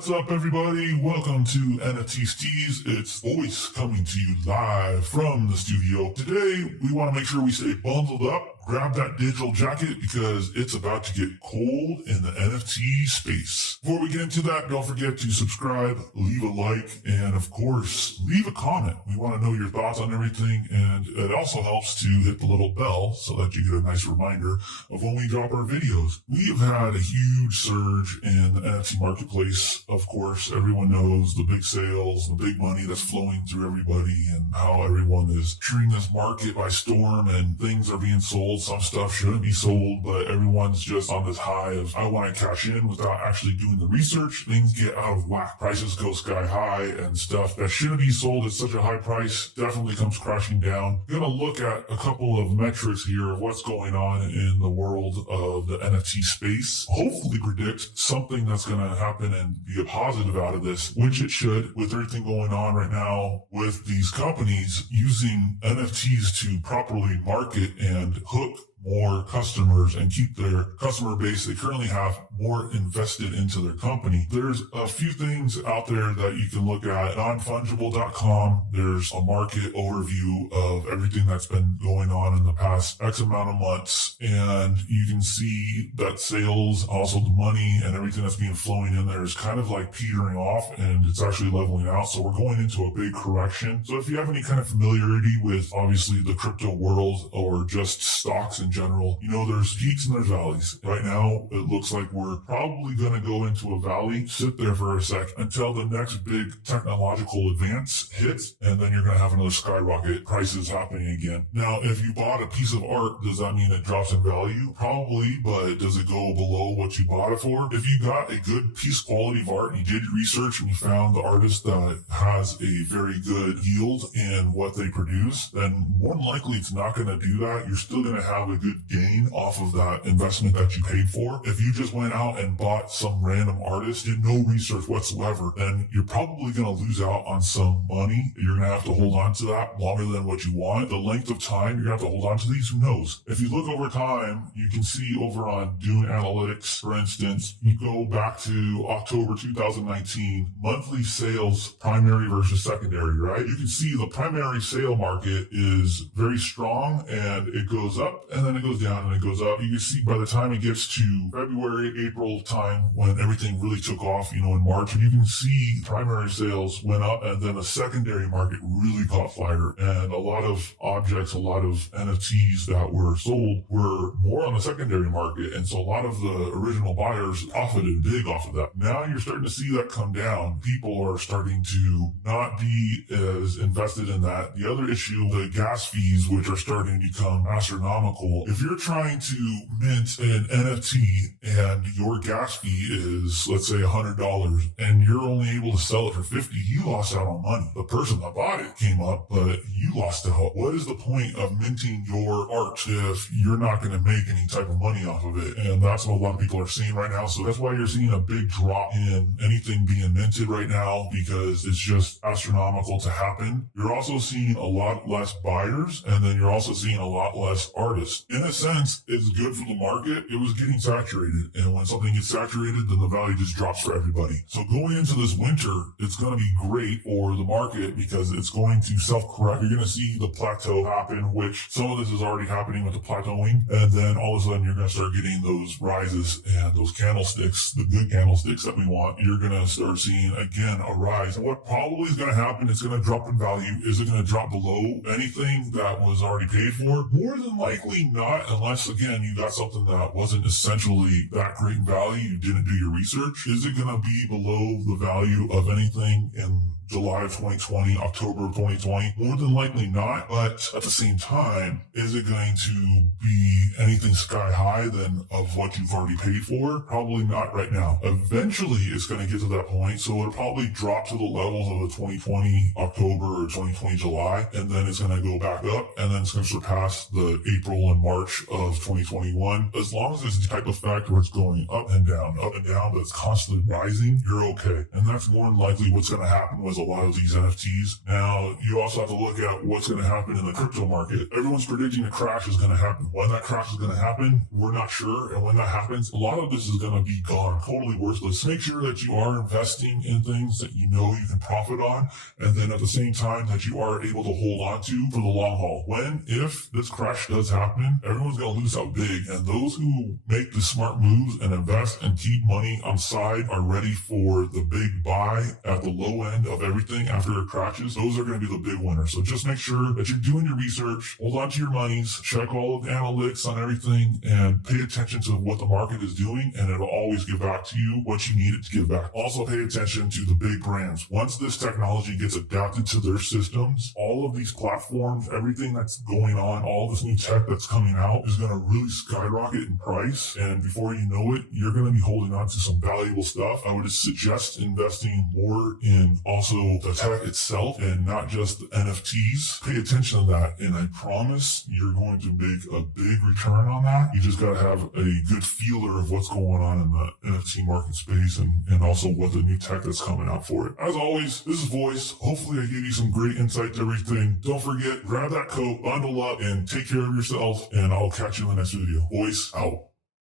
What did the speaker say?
What's up, everybody? Welcome to NFT Steez. It's Voice coming to you live from the studio. Today, we want to make sure we stay bundled up. Grab that digital jacket because it's about to get cold in the NFT space. Before we get into that, don't forget to subscribe, leave a like, and of course, leave a comment. We want to know your thoughts on everything, and it also helps to hit the little bell so that you get a nice reminder of when we drop our videos. We've had a huge surge in the NFT marketplace. Of course, everyone knows the big sales, the big money that's flowing through everybody, and how everyone is treating this market by storm, and things are being sold. Some stuff shouldn't be sold, but everyone's just on this high of, I want to cash in without actually doing the research. Things get out of whack. Prices go sky high, and stuff that shouldn't be sold at such a high price definitely comes crashing down. We're going to look at a couple of metrics here of what's going on in the world of the NFT space. Hopefully predict something that's going to happen and be a positive out of this, which it should, with everything going on right now with these companies using NFTs to properly market and hook more customers and keep their customer base they currently have more invested into their company. There's a few things out there that you can look at. Nonfungible.com, there's a market overview of everything that's been going on in the past X amount of months, and you can see that sales, also the money and everything that's being flowing in there is kind of like petering off, and it's actually leveling out. So we're going into a big correction. So if you have any kind of familiarity with obviously the crypto world or just stocks in general, you know there's peaks and there's valleys. Right now, it looks like we're probably going to go into a valley, sit there for a sec until the next big technological advance hits, and then you're going to have another skyrocket, prices happening again. Now, if you bought a piece of art, does that mean it drops in value? Probably, but does it go below what you bought it for? If you got a good piece quality of art and you did your research and you found the artist that has a very good yield in what they produce, then more than likely it's not going to do that. You're still going to have a good gain off of that investment that you paid for. If you just went out and bought some random artist, did no research whatsoever, then you're probably going to lose out on some money. You're going to have to hold on to that longer than what you want. The length of time you're going to have to hold on to these, who knows? If you look over time, you can see over on Dune Analytics, for instance, you go back to October 2019, monthly sales, primary versus secondary, right? You can see the primary sale market is very strong, and it goes up and then it goes down and it goes up. You can see by the time it gets to February, April time when everything really took off, in March, you can see primary sales went up, and then the secondary market really caught fire, and a lot of objects, a lot of NFTs that were sold were more on the secondary market, and so a lot of the original buyers profited big off of that. Now you're starting to see that come down. People are starting to not be as invested in that. The other issue, the gas fees, which are starting to become astronomical. If you're trying to mint an NFT and your gas fee is, let's say, $100, and you're only able to sell it for $50, you lost out on money. The person that bought it came up, but you lost out. What is the point of minting your art if you're not going to make any type of money off of it? And that's what a lot of people are seeing right now. So that's why you're seeing a big drop in anything being minted right now, because it's just astronomical to happen. You're also seeing a lot less buyers, and then you're also seeing a lot less artists. In a sense, it's good for the market. It was getting saturated, and when something gets saturated, then the value just drops for everybody. So going into this winter, it's going to be great for the market because it's going to self-correct. You're going to see the plateau happen, which some of this is already happening with the plateauing, and then all of a sudden you're going to start getting those rises and those candlesticks, the good candlesticks that we want. You're going to start seeing again a rise. And what probably is going to happen, it's going to drop in value. Is it going to drop below anything that was already paid for? More than likely not, unless again you got something that wasn't essentially that great in value, you didn't do your research. Is it going to be below the value of anything in July of 2020, October of 2020? More than likely not, but at the same time, is it going to be anything sky high than of what you've already paid for? Probably not right now. Eventually, it's going to get to that point, so it'll probably drop to the levels of the 2020 October or 2020 July, and then it's going to go back up, and then it's going to surpass the April and March of 2021. As long as it's the type of factor where it's going up and down, but it's constantly rising, you're okay. And that's more than likely what's going to happen with a lot of these NFTs. Now, you also have to look at what's going to happen in the crypto market. Everyone's predicting a crash is going to happen. When that crash is going to happen, we're not sure. And when that happens, a lot of this is going to be gone, totally worthless. Make sure that you are investing in things that you know you can profit on, and then at the same time that you are able to hold on to for the long haul. If this crash does happen, everyone's going to lose out big. And those who make the smart moves and invest and keep money on side are ready for the big buy at the low end of everything after it crashes. Those are going to be the big winners. So just make sure that you're doing your research, hold on to your monies, check all of the analytics on everything, and pay attention to what the market is doing, and it'll always give back to you what you need it to give back. Also pay attention to the big brands. Once this technology gets adapted to their systems, all of these platforms, everything that's going on, all this new tech that's coming out is going to really skyrocket in price. And before you know it, you're going to be holding on to some valuable stuff. I would suggest investing more in also the tech itself and not just the NFTs. Pay attention to that, and I promise you're going to make a big return on that. You just got to have a good feeler of what's going on in the NFT market space and also what the new tech that's coming out for it. As always, this is Voice. Hopefully I gave you some great insight to everything. Don't forget, grab that coat, bundle up, and take care of yourself, and I'll catch you in the next video. Voice out.